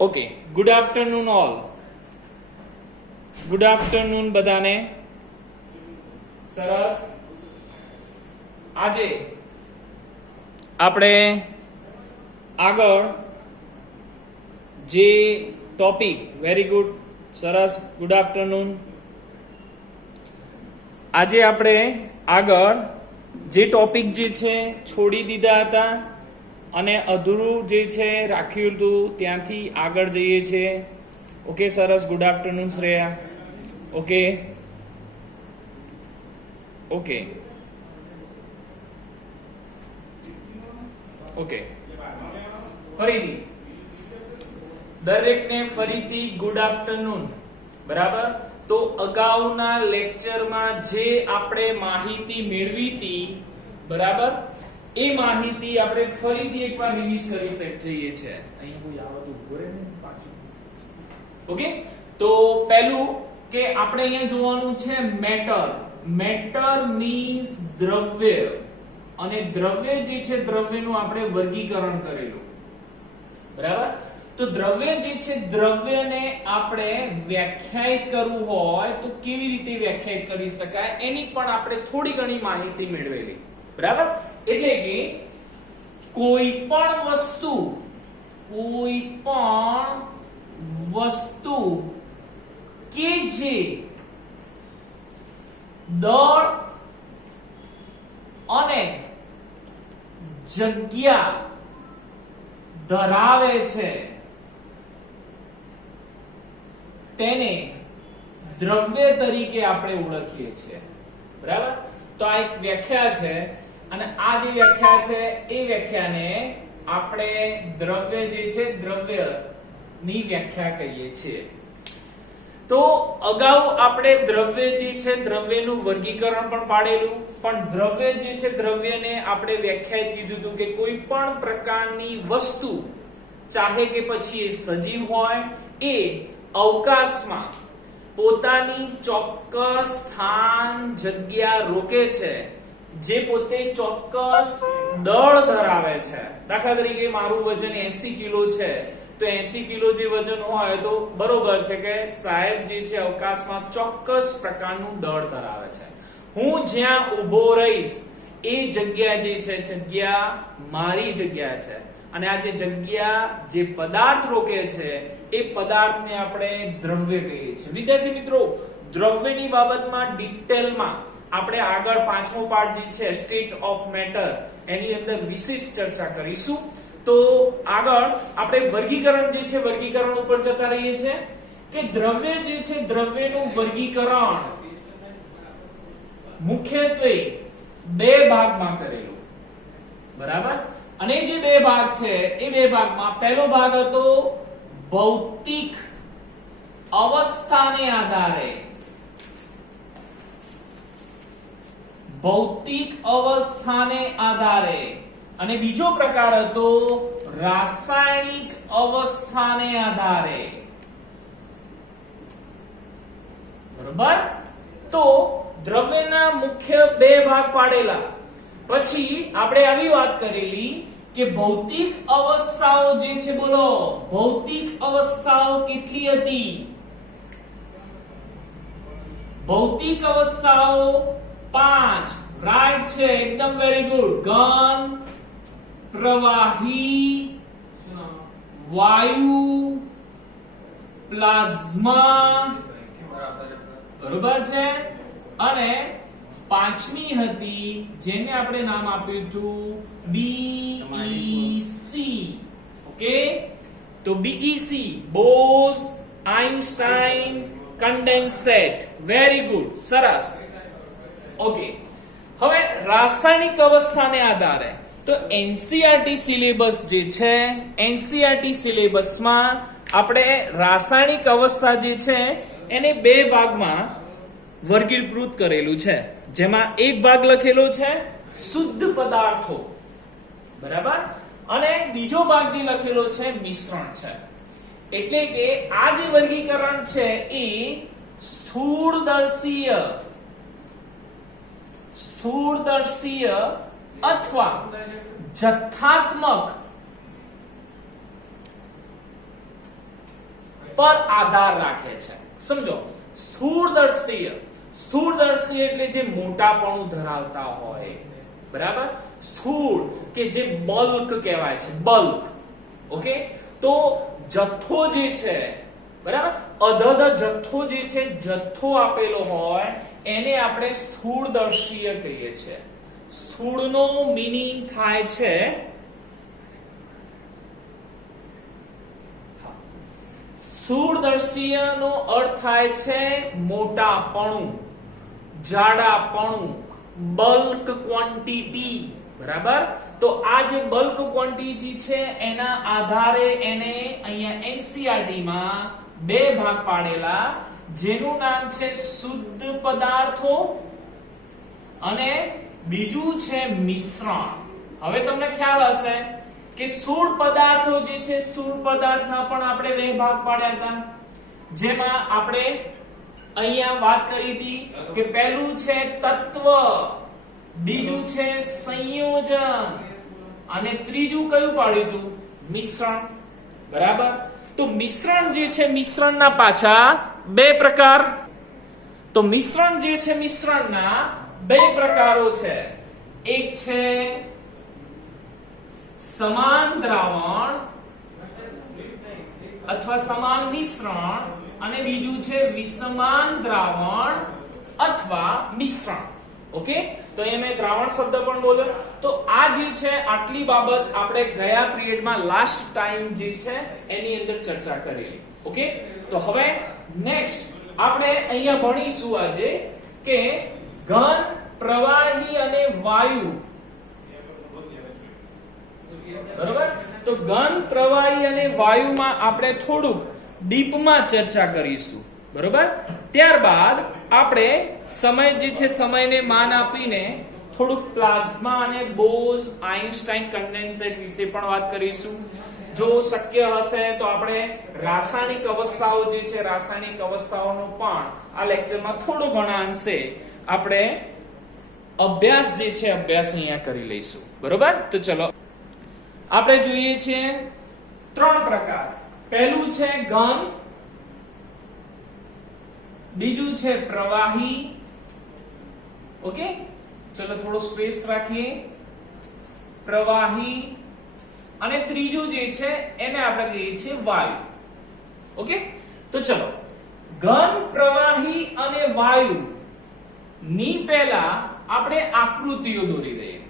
Okay, good afternoon all. Good afternoon બધાને. સરસ. આજે આપણે આગળ જે ટોપિક, વેરી ગુડ, સરસ, ગુડ આફ્ટરનૂન. આજે આપણે આગળ જે ટોપિક જે છે છોડી દીધા હતા અને અધૂરું જે છે રાખ્યું હતું ત્યાંથી આગળ જઈએ છીએ. ઓકે, સરસ, good afternoon Shreya. Okay okay okay ફરીથી દરેકને ફરીથી ગુડ આફ્ટરનૂન. બરાબર. તો અગાઉના લેક્ચરમાં જે આપણે માહિતી મેળવી હતી, બરાબર, એ માહિતી આપણે ફરીથી એકવાર રિવીઝ કરી શકીએ છીએ. અહીં કોઈ આવતું ઉભો રહે પાછું. ઓકે, તો પહેલું કે આપણે અહીંયા જોવાનું છે મેટર. મેટર મીન્સ દ્રવ્ય, અને દ્રવ્ય જે છે દ્રવ્યનું આપણે વર્ગીકરણ કરેલું. બરાબર. તો દ્રવ્ય જે છે દ્રવ્યને આપણે વ્યાખ્યાયિત કરવું હોય તો કેવી રીતે વ્યાખ્યાયિત કરી શકાય એની પણ આપણે થોડી ઘણી માહિતી મેળવેલી. બરાબર. એટલે કે કોઈ પણ વસ્તુ કે જે દળ અને જગ્યા ધરાવે છે તેને દ્રવ્ય તરીકે આપણે ઓળખીએ છીએ. બરાબર. તો આ એક વ્યાખ્યા છે અને આ જે વ્યાખ્યા છે એ વ્યાખ્યાને આપણે દ્રવ્ય જે છે દ્રવ્યની વ્યાખ્યા કહીએ છીએ. તો અગાઉ આપણે દ્રવ્ય જે છે દ્રવ્યનું વર્ગીકરણ પણ પાડેલું, પણ દ્રવ્ય જે છે દ્રવ્યને આપણે વ્યાખ્યાયિત કીધું હતું કે કોઈ પણ પ્રકારની વસ્તુ, ચાહે કે પછી એ સજીવ હોય, એ અવકાશમાં પોતાની ચોક્કસ સ્થાન જગ્યા રોકે છે, જે પોતે ચોક્કસ દળ ધરાવે છે. દાખલા તરીકે મારું વજન 80 કિલો છે, તો 80 કિલો જે વજન હોય તો બરોબર છે કે સાહેબ જે છે અવકાશમાં ચોક્કસ પ્રકારનું દળ ધરાવે છે. હું જ્યાં ઊભો રહીશ એ જગ્યા જે છે જગ્યા મારી જગ્યા છે, અને આ જે જગ્યા જે પદાર્થ રોકે છે એ પદાર્થને આપણે દ્રવ્ય કહીએ છીએ. વિદ્યાર્થી મિત્રો, દ્રવ્યની બાબતમાં ડિટેલમાં આપણે આગળ 5મો પાર્ટ જે છે સ્ટેટ ઓફ મેટર એની અંદર વિશેષ ચર્ચા કરીશું. તો આગળ આપણે વર્ગીકરણ જે છે વર્ગીકરણ ઉપર જતા રહીએ છીએ કે દ્રવ્ય જે છે દ્રવ્યનું વર્ગીકરણ મુખ્યત્વે બે ભાગમાં કરેલું. બરાબર. અને જે બે ભાગ છે એ બે ભાગમાં પહેલો ભાગ હતો ભૌતિક અવસ્થાને આધારે. ભૌતિક અવસ્થાને આધારે. અને બીજો પ્રકાર હતો રાસાયણિક અવસ્થાને આધારે. બરાબર. તો દ્રવ્યના મુખ્ય બે ભાગ પાડેલા પછી આપણે આવી વાત કરેલી કે ભૌતિક અવસ્થાઓ જે છે, બોલો, ભૌતિક અવસ્થાઓ કેટલી હતી? ભૌતિક અવસ્થાઓ 5. રાઈટ છે, એકદમ વેરી ગુડ. ઘન, પ્રવાહી, વાયુ, પ્લાઝ્મા, બરોબર છે. અને 5મી હતી જેને આપણે નામ આપ્યું હતું BEC. ઓકે, તો BEC Bose Einstein condensate. Very good, સરસ. ઓકે, હવે રાસાયણિક અવસ્થાને આધારે તો NCERT સિલેબસ જે છે, NCERT સિલેબસમાં આપણે રાસાયણિક અવસ્થા જે છે એને બે ભાગમાં વર્ગીકૃત કરેલું છે, જેમાં એક ભાગ લખેલો છે શુદ્ધ પદાર્થો. બરાબર. અને બીજો ભાગ જે લખેલો છે મિશ્રણ છે. એટલે કે આ જે વર્ગીકરણ છે એ સ્થૂળદર્શીય અથવા જથ્થાત્મક પર આધાર રાખે છે. સમજો, સ્થૂળદર્શીય એટલે જે મોટાપણું ધરાવતા હોય, બરાબર. સ્થૂળ કે જે બલ્ક કહેવાય છે, બલ્ક. ઓકે, તો જથ્થો જે છે, બરાબર, અધધ જથ્થો જે છે, જથ્થો આપેલો હોય એને આપણે સ્થૂળદર્શીય કહીએ છીએ. સ્થૂળનો મીનિંગ થાય છે સ્થૂળદર્શીયનો અર્થ થાય છે મોટાપણું, જાડાપણું, બલ્ક ક્વોન્ટિટી, બરાબર. તો આ જે બલ્ક ક્વોન્ટિટી છે એના આધારે એને અહીંયા એનસીઈઆરટી માં બે ભાગ પાડેલા, જેનું નામ છે શુદ્ધ પદાર્થો અને બીજું છે મિશ્રણ. હવે તમને ખ્યાલ હશે કે સ્થૂળ પદાર્થો જે છે, સ્થૂળ પદાર્થના પણ આપણે બે ભાગ પાડ્યા હતા, જેમાં આપણે અહીંયા વાત કરી હતી કે પહેલું છે તત્વ, બીજું છે સંયોજન અને ત્રીજું કયું પાડ્યું હતું? મિશ્રણ, બરાબર. તો મિશ્રણ જે છે, મિશ્રણના પાછા બે પ્રકાર. તો મિશ્રણ જે છે, મિશ્રણના બે પ્રકારો છે. એક છે સમાન દ્રાવણ અથવા સમાન મિશ્રણ અને બીજું છે વિસમાન દ્રાવણ અથવા મિશ્રણ. ઓકે, તો એ મેં દ્રાવણ શબ્દ પણ બોલ્યો. તો આ જે છે આટલી બાબત આપણે ગયા પિરિયડમાં લાસ્ટ ટાઈમ જે છે એની અંદર ચર્ચા કરેલી. ઓકે, તો હવે નેક્સ્ટ આપણે અહીંયા ભણીશું આજે કે ઘન, પ્રવાહી અને વાયુ. બરોબર. તો ઘન, પ્રવાહી અને વાયુમાં આપણે થોડુંક ડીપમાં ચર્ચા કરીશું, બરોબર. ત્યારબાદ આપણે સમય જે છે, સમયને માન આપીને થોડુંક પ્લાઝ્મા અને બોઝ આઇન્સ્ટાઇન કન્ડેન્સેટ વિશે પણ વાત કરીશું. જો શક્ય હશે તો આપણે રાસાયણિક અવસ્થાઓ જે છે, રાસાયણિક અવસ્થાઓનો પણ આ લેક્ચરમાં થોડો ઘણા અંશે આપણે અભ્યાસ જે છે, અભ્યાસ અહીંયા કરી લઈશું, બરોબર. તો ચલો આપણે જોઈએ છીએ ત્રણ પ્રકાર. પહેલું છે ઘન, બીજું છે પ્રવાહી. ઓકે, ચલો થોડો સ્પેસ રાખીએ. પ્રવાહી અને ત્રીજું જે છે એને આપણે કહીએ છીએ વાયુ. ઓકે, તો ચલો ઘન, પ્રવાહી અને વાયુ ની પહેલા આપણે આકૃતિઓ દોરી દઈએ.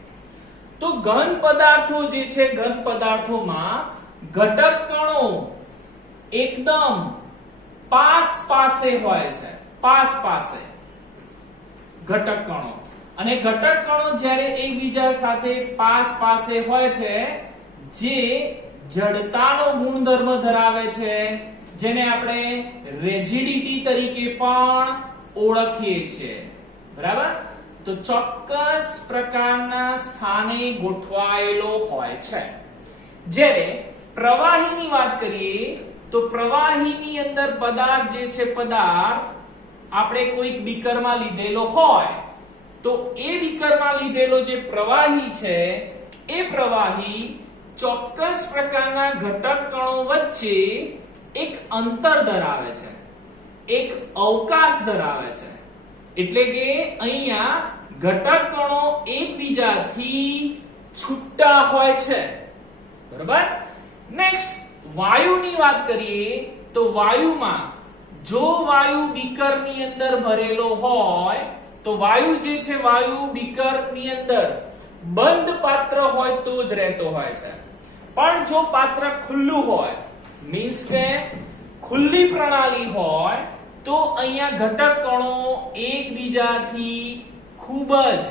તો ઘન પદાર્થો જે છે, ઘન પદાર્થોમાં ઘટક કણો એકદમ પાસ પાસે હોય છે, પાસ પાસે ઘટક કણો. અને ઘટક કણો જ્યારે એકબીજા સાથે પાસ પાસે હોય છે, જે જડતાનો ગુણધર્મ ધરાવે છે, જેને આપણે રેજિડિટી તરીકે પણ ઓળખીએ છીએ, બરાબર. તો ચોક્કસ પ્રકારના સ્થાને ગોઠવાયેલો હોય છે. જ્યારે પ્રવાહીની વાત કરીએ તો પ્રવાહીની અંદર પદાર્થ જે છે, પદાર્થ આપણે કોઈક બીકરમાં લીધેલો હોય, તો એ બીકરમાં લીધેલો જે પ્રવાહી છે, એ પ્રવાહી ચોક્કસ પ્રકારના ઘટક કણો વચ્ચે એક અંતર ધરાવે છે, એક અવકાશ ધરાવે છે. એટલે કે અહીંયા ઘટક કણો એકબીજાથી છૂટા હોય છે, બરાબર. નેક્સ્ટ વાયુની વાત કરીએ તો વાયુમાં જો વાયુ બીકરની અંદર ભરેલો હોય તો વાયુ જે છે, વાયુ બીકરની અંદર બંધ પાત્ર હોય તો જ રહેતો હોય છે. પણ જો પાત્ર ખુલ્લું હોય, મીન્સ કે ખુલ્લી પ્રણાલી હોય, તો અહીંયા ઘટક કણો એકબીજાથી ખૂબ જ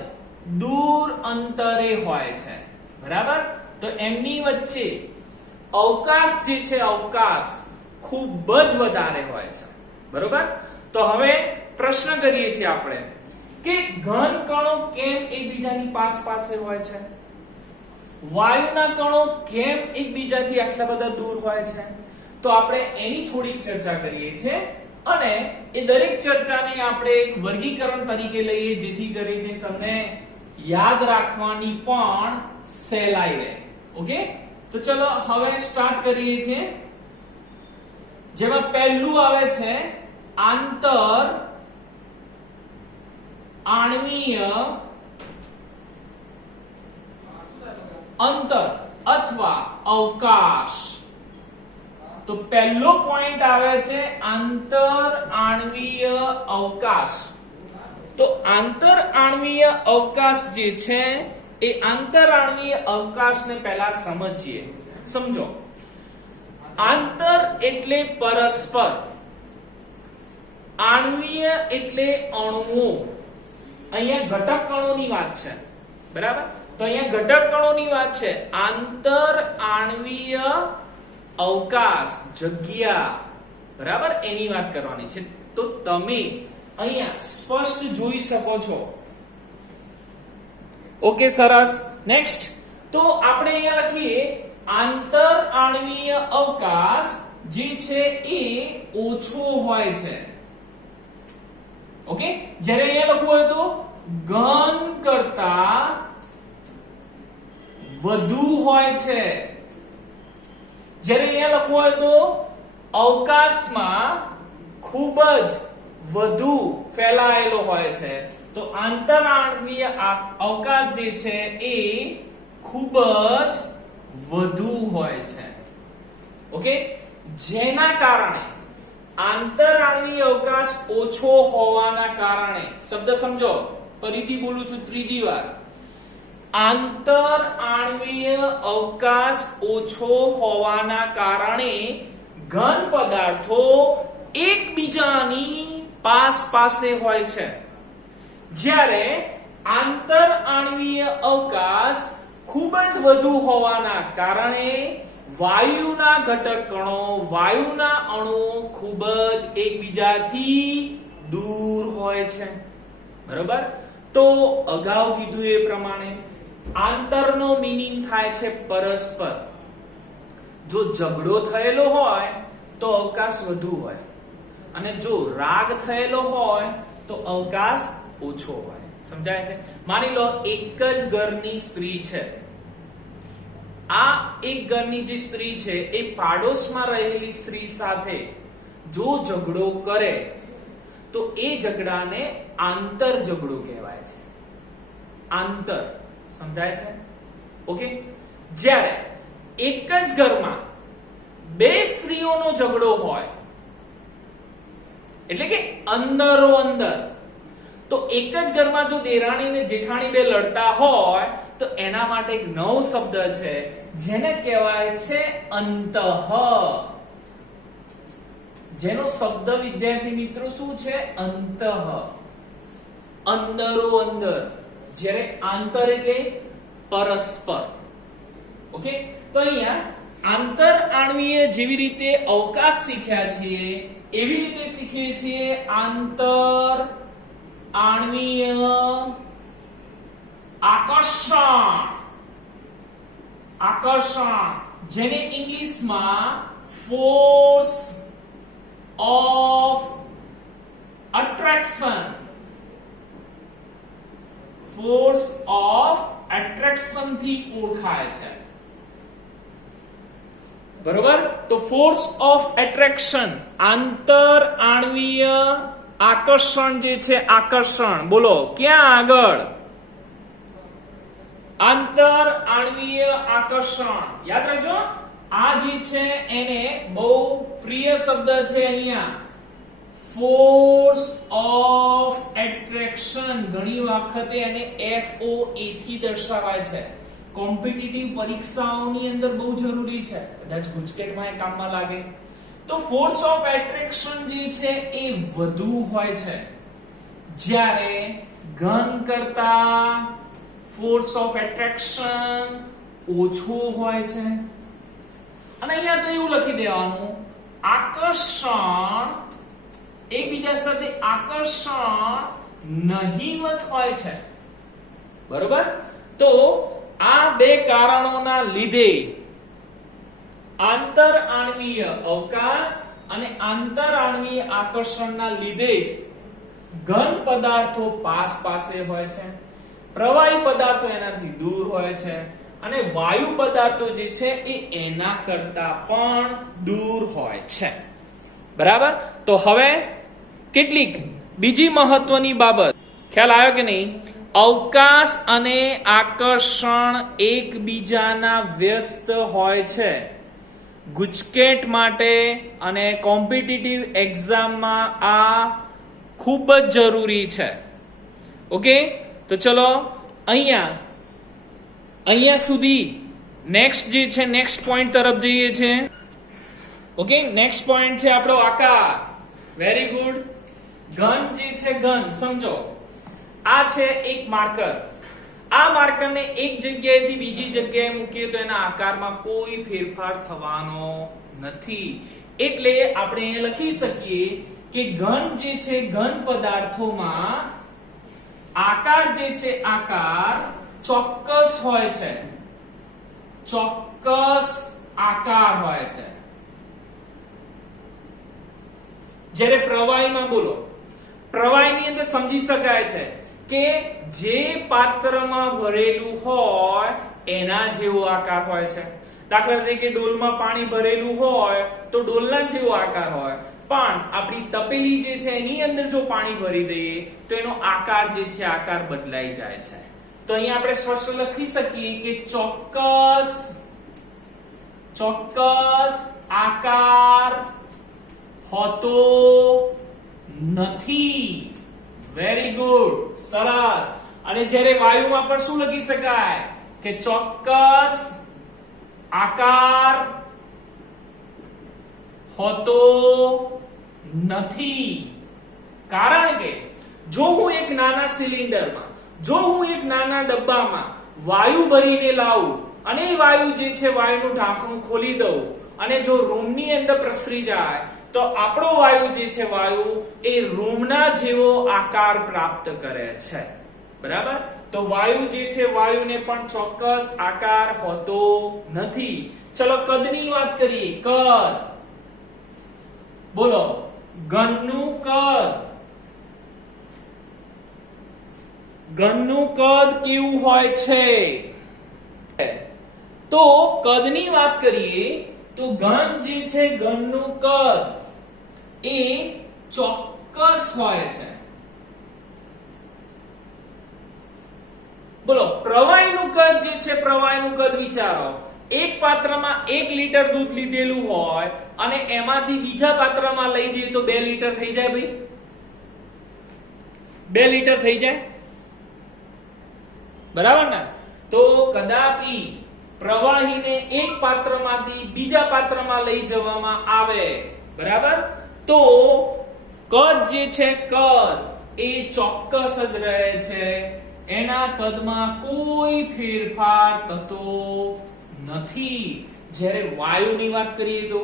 દૂર અંતરે હોય છે, બરાબર. તો એમની વચ્ચે અવકાશ જે છે, અવકાશ ખૂબ જ વધારે હોય છે, બરોબર. તો હવે પ્રશ્ન કરીએ છીએ આપણે કે ઘન કણો કેમ એકબીજાની પાસે હોય છે, વાયુના કણો કેમ એકબીજાથી આટલા બધા દૂર હોય છે. તો આપણે એની થોડી ચર્ચા કરીએ છીએ અને એ દરેક ચર્ચાને આપણે એક વર્ગીકરણ તરીકે લઈએ, જેથી કરીને તમને યાદ રાખવાની પણ સહેલાઈ રહે. ઓકે, તો ચલો હવે સ્ટાર્ટ કરીએ છીએ. જેમાં પહેલું આવે છે આંતર આણ્વીય અંતર અથવા અવકાશ. તો પહેલો પોઈન્ટ આવે છે આંતર આણ્વીય અવકાશ. તો આંતર આણ્વીય અવકાશ જે છે એ આંતર આણ્વીય અવકાશને પહેલા સમજીએ. સમજો, આંતર એટલે પરસ્પર, આણ્વીય એટલે અણુઓ. અહીંયા ઘટક કણોની વાત છે, બરાબર? તો અહીંયા ઘટક કણોની વાત છે. આંતર આણ્વીય અવકાશ, જગ્યા, બરાબર, એની વાત કરવાની છે. તો તમે અહીંયા સ્પષ્ટ જોઈ શકો છો. ઓકે, સરસ. નેક્સ્ટ, તો આપણે અહીંયા લખીએ આંતર આણ્વીય અવકાશ જે છે એ ઓછો હોય છે. ઓકે, જ્યારે અહીંયા લખવું હોય તો ઘન કરતા વધુ હોય છે. જ્યારે અહીંયા લખવું હોય તો અવકાશમાં ખૂબ જ વધુ ફેલાયેલો હોય છે. તો આંતર આણ્વીય અવકાશ જે છે એ ખૂબ જ વધુ હોય છે. ઓકે, જેના કારણે આંતર આણ્વીય અવકાશ ઓછો હોવાના કારણે, શબ્દ સમજો, ફરીથી બોલું છું ત્રીજી વાર, આંતર આણ્વીય અવકાશ ઓછો હોવાના કારણે ઘન પદાર્થો એકબીજાની પાસે હોય છે. જ્યારે આંતર આણ્વીય અવકાશ ખૂબ જ વધુ હોવાના કારણે વાયુના ઘટક કણો, વાયુના અણુઓ ખૂબ જ એકબીજાથી દૂર હોય છે. બરોબર? તો અગાઉ કીધું એ પ્રમાણે આંતરનો મીનિંગ થાય છે પરસ્પર. જો ઝઘડો થયેલો હોય તો અવકાશ વધુ હોય, અને જો રાગ થયેલો હોય તો અવકાશ ઓછો હોય. સમજાય છે? માની લો એક જ ઘરની સ્ત્રી છે. આ એક ઘરની જે સ્ત્રી છે એ પાડોશમાં રહેલી સ્ત્રી સાથે જો ઝઘડો કરે તો એ ઝઘડાને આંતર ઝઘડો કહેવાય છે. આંતર, સમજાય છે? ઓકે, જ્યારે એક જ ઘરમાં બે સ્ત્રીઓનો ઝઘડો હોય, એટલે કે અંદરો અંદર, તો એક જ ઘરમાં જો દેરાણી ને જેઠાણી બે લડતા હોય તો એના માટે એક નવો શબ્દ છે જેને કહેવાય છે અંતઃ. જેનો શબ્દ વિદ્યાર્થી મિત્રો શું છે? અંતઃ, અંદરો અંદર. જ્યારે આંતર એટલે પરસ્પર. ઓકે, તો અહીંયા આંતર આણ્વીય જેવી રીતે અવકાશ શીખ્યા છીએ એવી રીતે શીખીએ છીએ આંતર આણ્વીય આકર્ષણ. આકર્ષણ, જેને ઇંગ્લિશમાં force of attraction, force of attraction થી ઓળખાય છે. બરોબર? તો ફોર્સ ઓફ એટ્રેક્શન, આંતર આણ્વીય આકર્ષણ જે છે, આકર્ષણ, બોલો ક્યાં આગળ? આંતર આણ્વીય આકર્ષણ. યાદ રાખજો, આ જે છે એને બહુ પ્રિય શબ્દ છે અહીંયા, ફોર્સ ઓફ એટ્રેક્શન. ઘણી વખતે એને FOA થી દર્શાવાય છે. કોમ્પિટિટિવ પરીક્ષાઓની અંદર બહુ જરૂરી છે, કદાચ ગુજકેટમાં એ કામમાં લાગે. તો ફોર્સ ઓફ એટ્રેક્શન જે છે એ વધુ હોય છે, જ્યારે ઘન કરતા ફોર્સ ઓફ એટ્રેક્શન ઓછો હોય છે. અને અહીંયા તો એવું લખી દેવાનું, આકર્ષણ, એકબીજા સાથે આકર્ષણ નહિવત હોય છે. બરોબર? તો આ બે કારણોના લીધે આંતર આણ્વીય અવકાશ અને આંતર આણ્વીય આકર્ષણના લીધે જ ઘન પદાર્થો પાસે હોય છે, પ્રવાહી પદાર્થો એનાથી દૂર હોય છે, અને વાયુ પદાર્થો જે છે એ એના કરતા પણ દૂર હોય છે. બરાબર. તો હવે કેટલીક બીજી મહત્વની બાબત ખ્યાલ આવ્યો કે નહીં? અવકાશ અને આકર્ષણ એકબીજાના વ્યસ્ત હોય છે. ગુજકેટ માટે અને કોમ્પિટિટિવ એક્ઝામમાં આ ખૂબ જ જરૂરી છે. ઓકે, તો ચલો અહીંયા સુધી નેક્સ્ટ જે છે નેક્સ્ટ પોઈન્ટ તરફ જઈએ છે. ઓકે, નેક્સ્ટ પોઈન્ટ છે આપણો આકાર. Very good. ઘન જે છે ઘન સમજો, આ છે એક માર્કર. આ માર્કરને એક જગ્યાએથી બીજી જગ્યાએ મૂકીએ તો એના આકારમાં કોઈ ફેરફાર થવાનો નથી. એટલે આપણે એ લખી શકીએ કે ઘન જે છે ઘન પદાર્થોમાં આકાર જે છે આકાર ચોક્કસ હોય છે. ચોક્કસ આકાર હોય છે. જ્યારે પ્રવાહીમાં બોલો, પ્રવાહીની અંદર સમજી શકાય છે કે જે પાત્રમાં ભરેલું હોય એના જેવો આકાર હોય છે. દાખલા તરીકે ડોલમાં પાણી ભરેલું હોય તો ડોલના જેવો આકાર હોય, પણ આપણી તપેલી જે છે એની અંદર જો પાણી ભરી દઈએ તો એનો આકાર જે છે આકાર બદલાઈ જાય છે. તો અહીંયા આપણે સ્પષ્ટ લખી શકીએ કે ચોક્કસ આકાર હોતો નથી. વેરી ગુડ, સરસ. અને જ્યારે વાયુમાં પણ શું લખી શકાય કે ચોક્કસ આકાર હોતો નથી. કારણ કે જો હું એક નાના સિલિન્ડરમાં, જો હું એક નાના ડબ્બામાં વાયુ ભરીને લાવું અને એ વાયુ જે છે વાયુનું ઢાંકણું ખોલી દઉં અને જો રૂમની અંદર પ્રસરી જાય તો આપણો વાયુ જે છે વાયુ એ રૂમના જેવો આકાર પ્રાપ્ત કરે છે. બરાબર. તો વાયુ જે છે વાયુને પણ ચોક્કસ આકાર હોતો નથી. ચલો કદની વાત કરીએ. કદ બોલો, ઘનનું કદ. ઘનનું કદ કેવું હોય છે? તો કદની વાત કરીએ તો ઘન જે છે ઘનનું કદ એ ચોક્કસ હોય છે. બોલો, પ્રવાહીનું કદ જે છે પ્રવાહીનું કદ વિચારો. એક પાત્રમાં 1 લીટર દૂધ લીધેલું હોય અને એમાંથી બીજા પાત્રમાં લઈ જઈએ તો 2 લીટર થઈ જાય. ભાઈ 2 લીટર થઈ જાય. બરાબર ને? તો કદાપી પ્રવાહીને એક પાત્રમાંથી બીજા પાત્રમાં લઈ જવામાં આવે, બરાબર, તો કદ જે છે કદ એ ચોક્કસ જ રહે છે. એના કદમાં કોઈ ફેરફાર થતો નથી. જ્યારે વાયુની વાત કરીએ તો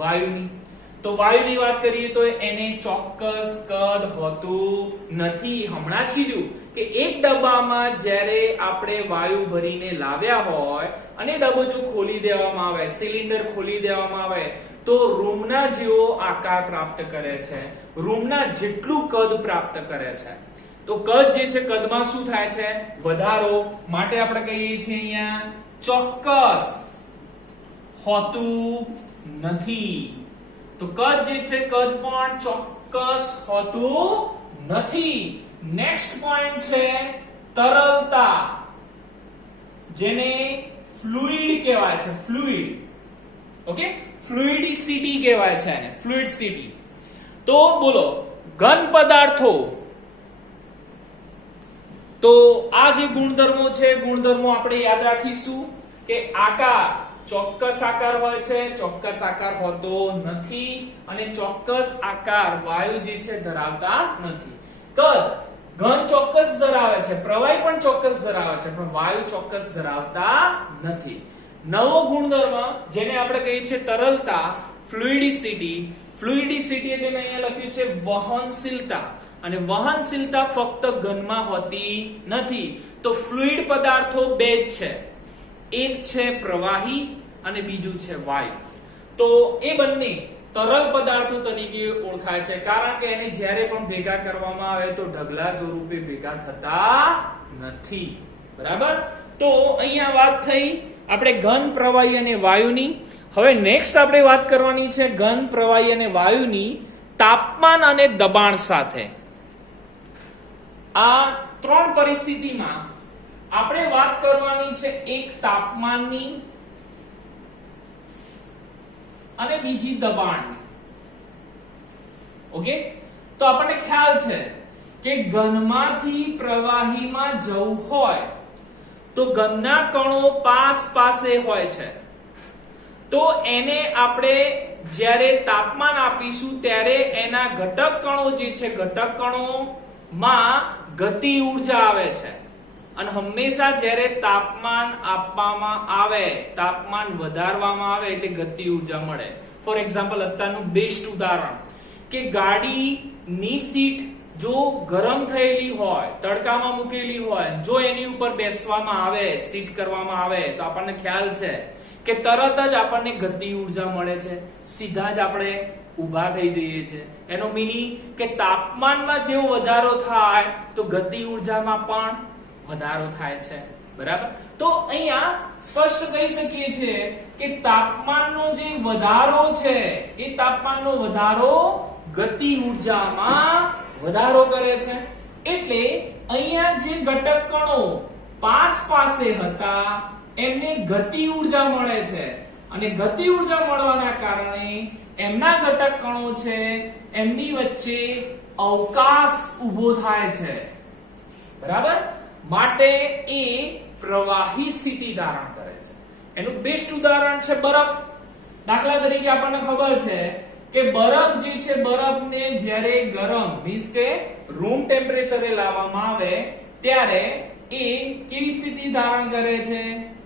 વાયુની વાત કરીએ તો એને ચોક્કસ કદ હોતું નથી. હમણાં જ કીધું કે એક ડબ્બામાં જ્યારે આપણે વાયુ ભરીને લાવ્યા હોય અને ડબ્બો જો ખોલી દેવામાં આવે, સિલિન્ડર ખોલી દેવામાં આવે તો રૂમના જેવો આકાર પ્રાપ્ત કરે છે, રૂમના જેટલું કદ પ્રાપ્ત કરે છે. તો કદ જે છે કદમાં શું થાય છે? વધારો. માટે આપણે કહીએ છીએ અહીંયા ચોક્કસ હોતું નથી. તો કદ જે છે કદ પણ ચોક્કસ હોતું નથી. નેક્સ્ટ પોઈન્ટ છે તરલતા, જેને ફ્લુઇડ કહેવાય છે. ફ્લુઇડ. ઓકે, ફ્લુઇડિસિટી કહેવાય છે એને, ફ્લુઇડિસિટી. તો બોલો, ઘન પદાર્થો, તો આ જે ગુણધર્મો છે ગુણધર્મો આપણે યાદ રાખીશું કે આકાર ચોક્કસ આકાર હોય છે, ચોક્કસ આકાર હોતો નથી, અને ચોક્કસ આકાર વાયુ જે છે ધરાવતા નથી. કદ ઘન ચોક્કસ ધરાવે છે, પ્રવાહી પણ ચોક્કસ ધરાવે છે, પણ વાયુ ચોક્કસ ધરાવતા નથી. નવો ગુણધર્મ જેને આપણે કહીએ છીએ તરલતા, ફ્લુઇડિસિટી. ફ્લુઇડિસિટી એટલે અહીંયા લખ્યું છે વહનશીલતા, અને વહનશીલતા ફક્ત ઘનમાં હોતી નથી. તો ફ્લુઇડ પદાર્થો બે જ છે, એક છે પ્રવાહી અને બીજું છે વાયુ. તો એ બંને તરલ પદાર્થો તરીકે ઓળખાય છે, કારણ કે એને જ્યારે પણ ભેગા કરવામાં આવે તો ઢગલા સ્વરૂપે ભેગા થતા નથી. બરાબર. તો અહીંયા વાત થઈ આપણે ઘન, પ્રવાહી અને વાયુની. હવે નેક્સ્ટ આપણે વાત કરવાની છે ઘન, પ્રવાહી અને વાયુની તાપમાન અને દબાણ સાથે. આ ત્રણ પરિસ્થિતિમાં આપણે વાત કરવાની છે એક તાપમાનની અને બીજી દબાણની. ઓકે, તો આપણને ખ્યાલ છે કે ઘનમાંથી પ્રવાહીમાં જવું હોય તો ઘનના કણો પાસે હોય છે, તો એને આપણે જ્યારે તાપમાન આપીશું ત્યારે એના ઘટક કણો જે છે ઘટક કણોમાં ગતિ ઉર્જા આવે છે. અને હંમેશા જ્યારે તાપમાન આપવામાં આવે, તાપમાન વધારવામાં આવે એટલે ગતિ ઉર્જા મળે. ફોર એક્ઝામ્પલ અત્યારનું બેસ્ટ ઉદાહરણ કે ગાડીની સીટ જો ગરમ થયેલી હોય, તડકામાં મૂકેલી હોય, જો એની ઉપર બેસવામાં આવે, સીટ કરવામાં આવે તો આપણને ખ્યાલ છે કે તરત જ આપણને ગતિ ઉર્જા મળે છે, સીધા જ આપણે ઊભા થઈ જઈએ છીએ. એનો મીનિંગ કે તાપમાનમાં જેવો વધારો થાય તો ગતિ ઉર્જામાં પણ વધારો થાય છે. બરાબર? તો અહીંયા સ્પષ્ટ કહી શકીએ છીએ કે તાપમાનનો જે વધારો છે એ તાપમાનનો વધારો ગતિ ઉર્જામાં વધારો કરે છે. એટલે અહીંયા જે ઘટક કણો પાસે હતા એમને ગતિ ઉર્જા મળે છે, અને ગતિ ઉર્જા મળવાના કારણે એમના ઘટક કણો છે એમની વચ્ચે અવકાશ ઊભો થાય છે. બરાબર? માટે એ પ્રવાહી સ્થિતિ ધારણ કરે છે. એનું બેસ્ટ ઉદાહરણ છે બરફ. દાખલા તરીકે આપણને ખબર છે કે બરફ જે છે, બરફને જ્યારે ગરમ મીન્સ કે રૂમ ટેમ્પરેચરે લાવવામાં આવે ત્યારે એ કેવી સ્થિતિ ધારણ કરે છે?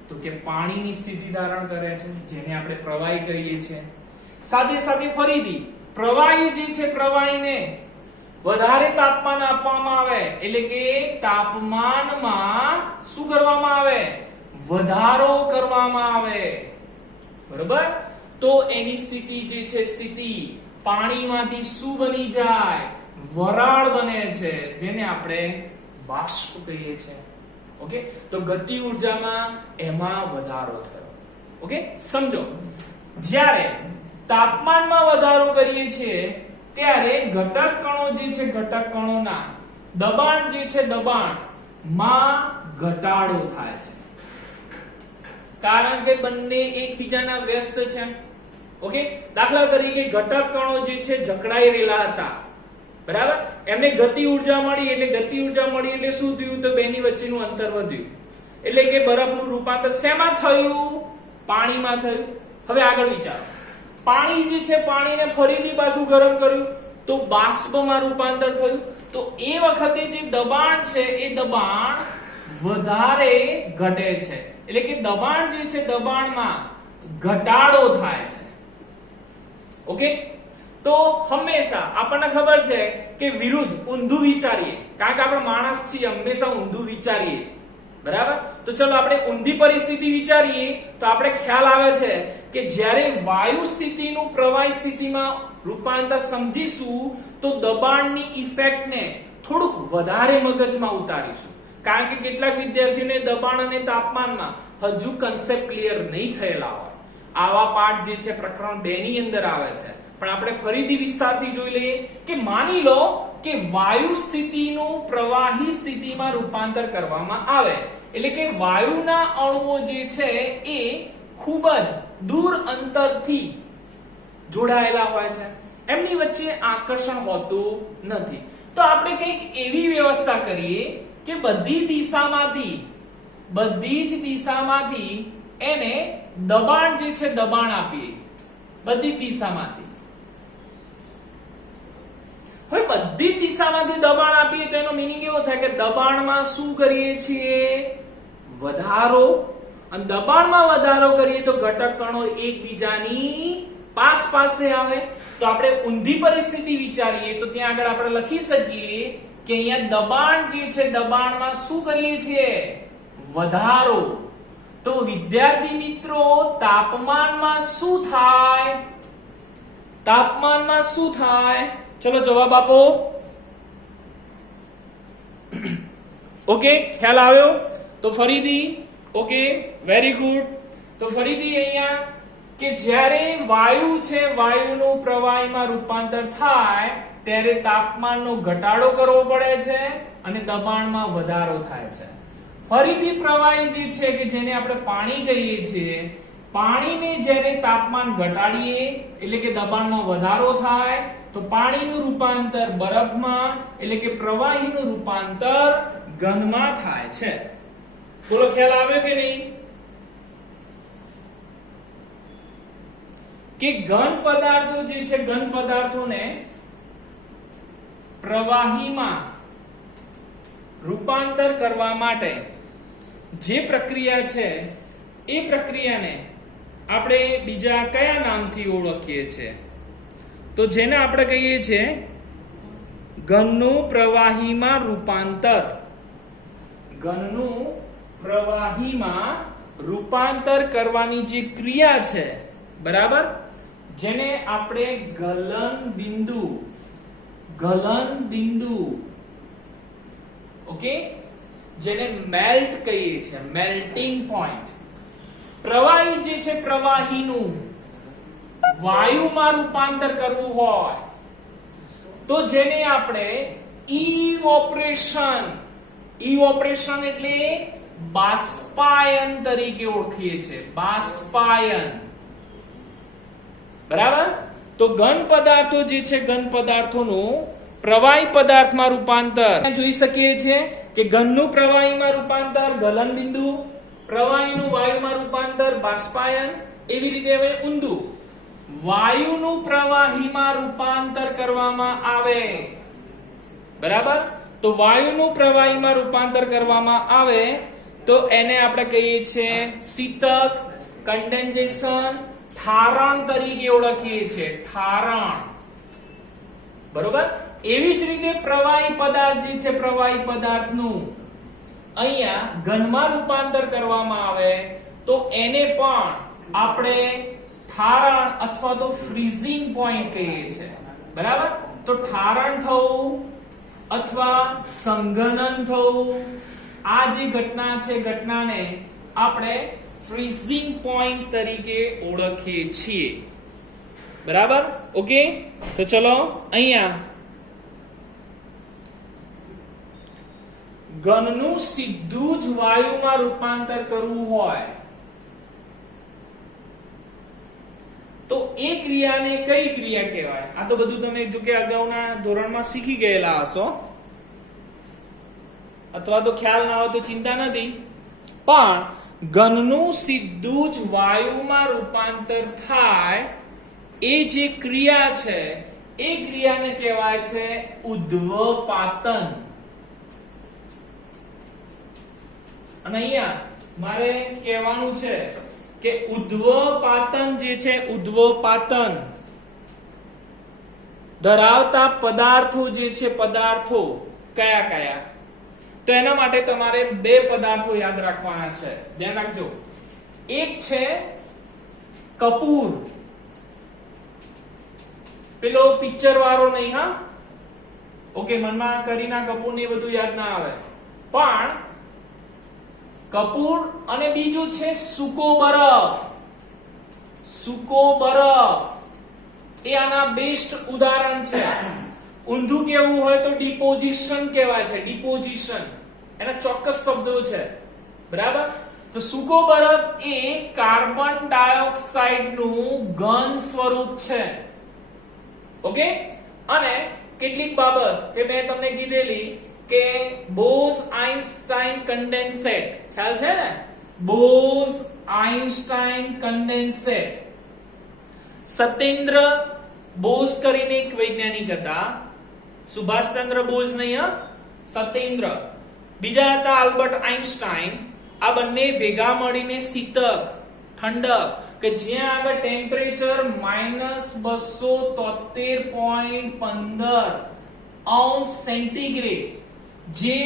તો કે પાણીની સ્થિતિ ધારણ કરે છે, જેને આપણે પ્રવાહી કહીએ છીએ. સાથે સાથે ફરીથી પ્રવાહી જે છે, પ્રવાહીને વધારે તાપમાન આપવામાં આવે એટલે કે તાપમાનમાં શું કરવામાં આવે? વધારો કરવામાં આવે. બરોબર? તો એની સ્થિતિ જે છે, સ્થિતિ પાણીમાંથી શું બની જાય? વરાળ બને છે, જેને આપણે બાષ્પ કહીએ છીએ. ઓકે, તો ગતિ ઉર્જામાં એમાં વધારો થયો. ઓકે, સમજો જ્યારે તાપમાનમાં વધારો કરીએ છીએ ત્યારે ઘટક કણો જે છે, ઘટક કણોના દબાણ જે છે, દબાણમાં ઘટાડો થાય છે, કારણ કે બંને એકબીજાના વ્યસ્ત છે. ઓકે, દાખલા તરીકે ઘટક કણો જે છે જકડાઈ રહેલા હતા, બરાબર? એમને ગતિ ઉર્જા મળી, એટલે શું થયું? તો બેની વચ્ચેનું અંતર વધ્યું, એટલે કે બરફનું રૂપાંતર શેમાં થયું? પાણીમાં થયું. હવે આગળ વિચારો, પાણી જે છે, પાણીને ફરીથી પાછું ગરમ કર્યું તો બાષ્પમાં રૂપાંતર થયું. તો એ વખતે જે દબાણ છે એ દબાણ વધારે ઘટે છે, એટલે કે દબાણ જે છે, દબાણમાં ઘટાડો થાય છે. ઓકે, તો હંમેશા આપણને ખબર છે કે વિરુદ્ધ ઊંધું વિચારીએ, કારણ કે આપણે માણસ છીએ, હંમેશા ઊંધું વિચારીએ છીએ. બરાબર? તો ચલો આપણે ઊંધી પરિસ્થિતિ વિચારીએ તો આપણે ખ્યાલ આવે છે કે જ્યારે વાયુ સ્થિતિનું પ્રવાહી સ્થિતિમાં રૂપાંતર સમજીશું તો દબાણની ઇફેક્ટને થોડુંક વધારે મગજમાં ઉતારીશું, કારણ કે કેટલાક વિદ્યાર્થીઓને દબાણ અને તાપમાનમાં હજુ કન્સેપ્ટ ક્લિયર નહીં થયેલા હોય. આવા પાઠ જે છે પ્રકરણ 2 ની અંદર આવે છે, પણ આપણે ફરીથી વિસ્તારથી જોઈ લઈએ કે માની લો કે વાયુ સ્થિતિનું પ્રવાહી સ્થિતિમાં રૂપાંતર કરવામાં આવે, એટલે કે વાયુના અણુઓ જે છે એ ખૂબ જ દૂર અંતરથી જોડાયેલા હોય છે, એમની વચ્ચે આકર્ષણ હોતું નથી. તો આપણે કંઈક એવી વ્યવસ્થા કરીએ કે બધી જ દિશામાંથી એને દબાણ જે છે, દબાણ આપીએ બધી જ દિશામાંથી. હવે બધી જ દિશામાંથી દબાણ આપીએ તો એનો મીનિંગ એવો થાય કે દબાણમાં શું કરીએ છીએ? વધારો. અને દબાણમાં વધારો કરીએ તો ઘટક કણો એકબીજાની પાસે આવે. તો આપણે ઊંધી પરિસ્થિતિ વિચારીએ તો ત્યાં આગળ આપણે લખી શકીએ કે અહીંયા દબાણ જે છે, દબાણમાં શું કરીએ છીએ? વધારો. તો વિદ્યાર્થી મિત્રો, તાપમાનમાં શું થાય? તાપમાનમાં શું થાય? ચલો જવાબ આપો. ઓકે, ખ્યાલ આવ્યો? તો ફરીથી ઓકે, વેરી ગુડ. તો ફરીથી અહીંયા કે જ્યારે વાયુ છે વાયુનું પ્રવાહીમાં રૂપાંતર થાય ત્યારે તાપમાનનો ઘટાડો કરવો પડે છે અને દબાણમાં વધારો થાય છે. ફરીથી પ્રવાહી જે છે કે જેને આપણે પાણી કહીએ છીએ, પાણીને જ્યારે તાપમાન ઘટાડીએ એટલે કે દબાણમાં વધારો થાય તો પાણીનું રૂપાંતર બરફમાં એટલે કે પ્રવાહીનું રૂપાંતર ઘનમાં થાય છે. બોલો ખ્યાલ આવ્યો કે નહીં? કે ઘન પદાર્થો જે છે ઘન પદાર્થોને પ્રવાહીમાં રૂપાંતર કરવા માટે જે પ્રક્રિયા છે એ પ્રક્રિયાને આપણે બીજા કયા નામથી ઓળખીએ છીએ? તો જેને આપણે કહીએ છીએ ઘનનું પ્રવાહીમાં રૂપાંતર. ઘનનું પ્રવાહીમાં રૂપાંતર કરવાની જે ક્રિયા છે, બરાબર, જેને આપણે ગલન બિંદુ ઓકે, જેને મેલ્ટ કહીએ છીએ, મેલ્ટિંગ પોઈન્ટ. પ્રવાહી જે છે પ્રવાહીનું વાયુમાં રૂપાંતર કરવું હોય તો જેને આપણે ઇવોપરેશન એટલે બાષ્પાયન તરીકે ઓળખીએ છીએ. બાષ્પાયન, બરાબર. તો ઘન પદાર્થો જે છે ઘન પદાર્થોનું પ્રવાહી પદાર્થમાં રૂપાંતર જોઈ શકીએ છીએ કે ઘનનું પ્રવાહીમાં રૂપાંતર ગલન બિંદુ, પ્રવાહીનું વાયુમાં રૂપાંતર બાષ્પાયન. એવી રીતે હવે ઊંધું વાયુનું પ્રવાહીમાં રૂપાંતર કરવામાં આવે, બરાબર. તો વાયુનું પ્રવાહીમાં રૂપાંતર કરવામાં આવે તો એને આપણે કહીએ છીએ શીતક, કન્ડેન્સેશન, ઠારણ તરીકે ઓળખીએ છીએ. ઠારણ, બરોબર. એવી જ રીતે પ્રવાહી પદાર્થ જે છે પ્રવાહી પદાર્થનું અહીંયા ઘનમાં રૂપાંતર કરવામાં આવે તો એને પણ આપણે ઠારણ અથવા તો ફ્રીઝિંગ પોઈન્ટ કહીએ છીએ, બરાબર. તો ઠારણ થવું અથવા સંઘનન થવું, આ જે ઘટના છે ઘટનાને આપણે ફ્રીઝિંગ પોઈન્ટ તરીકે ઓળખીએ છીએ, બરાબર. ઓકે, તો ચલો અહીંયા ઘનનું સીધું જ વાયુમાં રૂપાંતર કરવું હોય તો એ ક્રિયાને કઈ ક્રિયા કહેવાય? આ તો બધું તમે જો કે અગાઉના ધોરણમાં શીખી ગયેલા હશો, અથવા તો ખ્યાલ ના હોય તો ચિંતા નથી. પણ ઘનનું સીધું જ વાયુમાં રૂપાંતર થાય એ જે ક્રિયા છે એ ક્રિયાને કહેવાય છે ઉદ્વપાતન. અને અહીંયા મારે કહેવાનું છે કે ઉદ્વપાતન જે છે ઉદ્વપાતન ધરાવતા પદાર્થો જે છે પદાર્થો કયા કયા? તો એના માટે તમારે બે પદાર્થો યાદ રાખવાના છે, ધ્યાન રાખજો. એક છે કપૂર, પેલો પિક્ચર વાળો નહીં, હા. ઓકે, મનમાં કરીના કપૂર ને બધું યાદ ના આવે, પણ કપૂર. અને બીજું છે સૂકો બરફ. સૂકો બરફ એ આના બેસ્ટ ઉદાહરણ છે. ઊંધું કેવું હોય તો ડિપોઝિશન કહેવાય છે. ડિપોઝિશન એના ચોક્કસ શબ્દો છે, બરાબર. તો સૂકો બરફ એ કાર્બન ડાયોક્સાઇડ નું ઘન સ્વરૂપ છે. ઓકે, અને કેટલીક બાબત કે મેં તમને કીધેલી કે બોઝ-આઇન્સ્ટાઇન કન્ડેન્સેટ, ખ્યાલ છે ને? બોઝ-આઇન્સ્ટાઇન કન્ડેન્સેટ. સત્યેન્દ્ર બોઝ કરીને એક વૈજ્ઞાનિક હતા, સુભાષચંદ્ર બોઝ નહીં, સત્યેન્દ્ર. બીજા હતા આલ્બર્ટ આઇન્સ્ટાઇન. આ બંને ભેગા મળીને શીતક, ઠંડક, કે જ્યાં આગળ ટેમ્પરેચર -273.15 અંશ સેન્ટીગ્રેડ, જે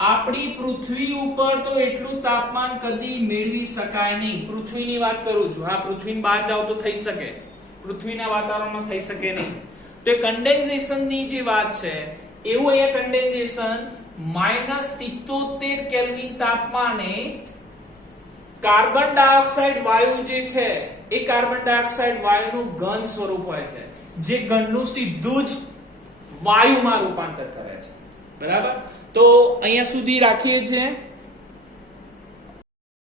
આપણી પૃથ્વી ઉપર તો એટલું તાપમાન કદી મેળવી શકાય નહીં. પૃથ્વીની વાત કરું છું, હા. પૃથ્વીની બહાર જાવ તો થઈ શકે, પૃથ્વીના વાતાવરણમાં થઈ શકે નહીં. તો એ કન્ડેન્સેશનની જે વાત છે એવું અહીંયા કન્ડેન્સેશન -77 કેલ્વિન તાપમાને કાર્બન ડાયોક્સાઇડ વાયુ જે છે એ કાર્બન ડાયોક્સાઇડ વાયુનું ઘન સ્વરૂપ હોય છે, જે ઘનનું સીધું જ વાયુમાં રૂપાંતર કરે છે. બરાબર, તો અહીંયા સુધી રાખીએ છીએ.